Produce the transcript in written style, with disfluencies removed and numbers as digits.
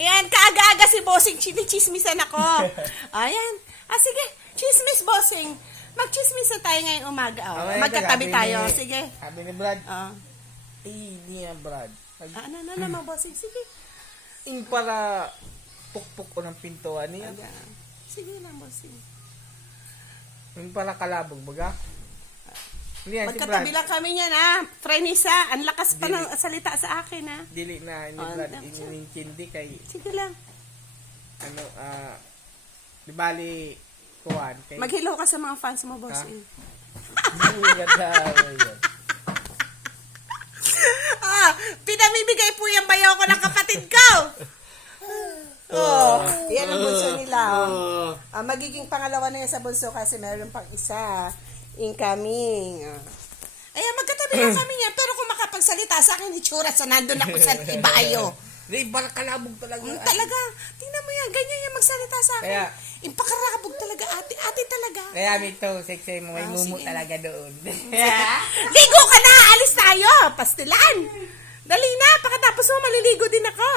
Ayan, kaaga-aga si Bossing, chinichismisan ako. Ayan. Sige, chismis, Bossing. Mag-chismis na tayo ngayong umaga. Magkatabi tayo. Sige. Sabi ni Brad. Oh. Hindi yan, Brad. Ano naman, Bossing? Sige. Yung para pukpuk ko ng pintuan niya. Sige lang, Bossing. Yung para kalabog, baga. Hindi yan, si Brad. Magkatabi lang kami niyan, ha? Frenisa, ang lakas pa ng salita sa akin, ha? Dili na ni Brad iniintindi kay Sige lang. di bali kuwan kay Mag-hello ka sa mga fans mo, Bossing. Pinamimigay po yung bayaw ko ng kapatid ko. Yan ang bunso nila. Magiging pangalawa na yan sa bunso kasi meron pang isa incoming. Ayan, magkatabi lang kami yan. Pero kung makapagsalita sa akin, itsura sa nandun ako sa ibayo. Di ba kalabog talaga? Talaga. Tingnan mo yan. Ganyan yan magsalita sa akin. Kaya, impakarabog talaga. Ate talaga. kaya mito, sexy mo, may mumu talaga doon. Ligo ka na! Alis tayo! Pastilan! Dali na! Pagkatapos mo, maliligo din ako.